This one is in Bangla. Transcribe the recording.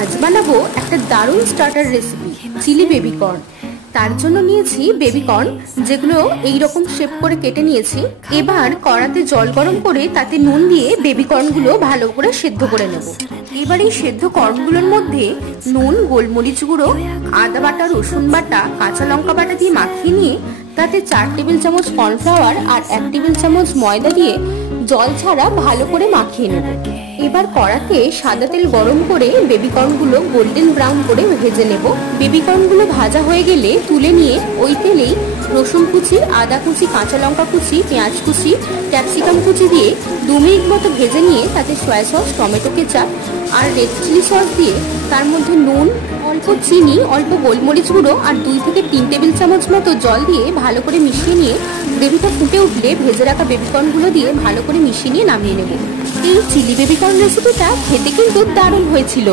আজ বানাবো একটা দারুণ স্টার্টার রেসিপি, চিলি বেবিকর্ন। তার জন্য নিয়েছি বেবিকর্ন, যেগুলো এইরকম শেপ করে কেটে নিয়েছি। এবার কড়াতে জল গরম করে তাতে নুন দিয়ে বেবিকর্নগুলো ভালো করে সেদ্ধ করে নেব। এবার এই সেদ্ধ কর্নগুলোর মধ্যে নুন, গোলমরিচ গুঁড়ো, আদা বাটা, রসুন বাটা, কাঁচা লঙ্কা বাটা দিয়ে মাখিয়ে নিয়ে তাতে 4 টেবিল চামচ কর্নফ্লাওয়ার আর 1 টেবিল চামচ ময়দা দিয়ে জল ছাড়া ভালো করে মাখিয়ে নেব। এবার কড়াতে সাদা তেল গরম করে বেবিকর্নগুলো গোল্ডেন ব্রাউন করে ভেজে নেব। বেবিকর্নগুলো ভাজা হয়ে গেলে তুলে নিয়ে ওই তেলেই রসুন কুচি, আদা কুচি, কাঁচা লঙ্কা কুচি, পেঁয়াজ কুচি, ক্যাপসিকাম কুচি দিয়ে 2 মিনিট মতো ভেজে নিয়ে তাতে সয়া সস, টমেটো কেচাপ আর রেড চিলি সস দিয়ে তার মধ্যে নুন, অল্প চিনি, অল্প গোলমরিচ গুঁড়ো আর 2 থেকে 3 টেবিল চামচ মতো জল দিয়ে ভালো করে মিশিয়ে নিয়ে গ্রেভিটা ফুটে উঠলে ভেজে রাখা বেবিকর্নগুলো দিয়ে ভালো করে মিশিয়ে নিয়ে নামিয়ে নেব। এই চিলি বেবিকর্ন রেসিপিটা খেতে কিন্তু দারুণ হয়েছিল।